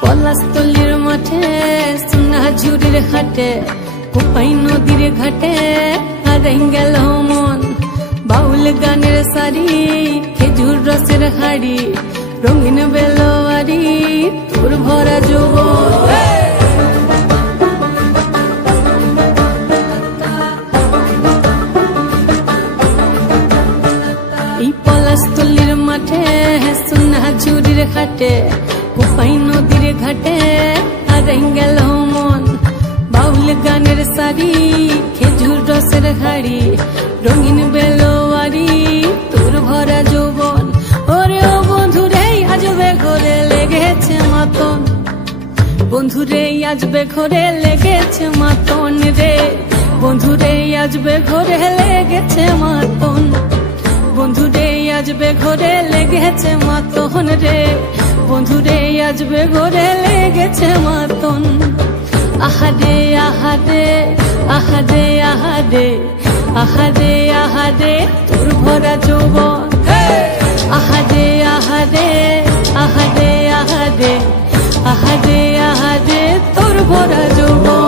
পলাশতলির মাঠে সোনা ঝুড়ির হাটে কোপাই নদীর ঘাটে হারাই গেল মন বাউল গানের সারি খেজুর রসের হাড়ি রঙিন বেলোয়ারি তোর ভরা যৌবন এই পলাশতলির মাঠে সোনা ঝুড়ির হাটে কোপাই নদীর ঘাটে হারাই গেল মন বাউল গানের সারি খেজুর রসের হাড়ি রঙিন বেলোয়ারি তোর ভরা যৌবন ওরে ও বন্ধুরে আজবে ঘরে লেগেছে মাতন বন্ধুরে আজবে ঘরে লেগেছে মাতন রে বন্ধুরে আজবে ঘরে লেগেছে মাতন বন্ধুরে আজবে ঘরে লেগেছে মাতন রে বন্ধুরে আজবে ঘরে লেগেছে মাতন আহারে আহারে আহারে আহারে আহারে আহারে তোর ভরা যৌবন আহারে আহারে আহারে আহারে আহারে আহারে তোর ভরা যৌবন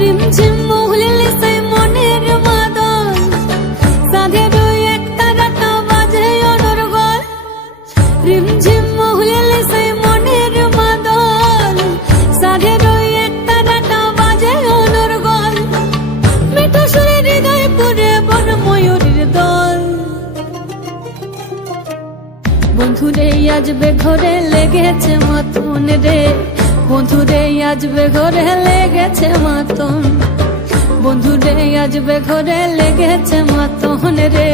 রিমঝিম মহুলিলে সেই মনের মাদন সাধের একটা রাতা বাজে অনর্গল রিমঝিম মহুলিলে সেই মনের মাদন সাধের একটা রাতা বাজে অনর্গল মিঠো সুরে হৃদয় পুরে বন ময়ূরীর দল বন্ধুরে আজবে ঘরে লেগেছে মাতন রে বন্ধুরে আজবে ঘরে লেগেছে মাতন বন্ধুরে আজবে ঘরে লেগেছে মাতন রে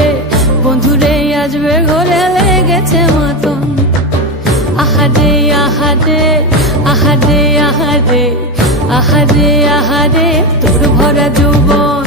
বন্ধুরে আজবে ঘরে লেগেছে মাতন আহারে আহারে আহারে আহারে আহারে আহারে তোর ভরা যৌবন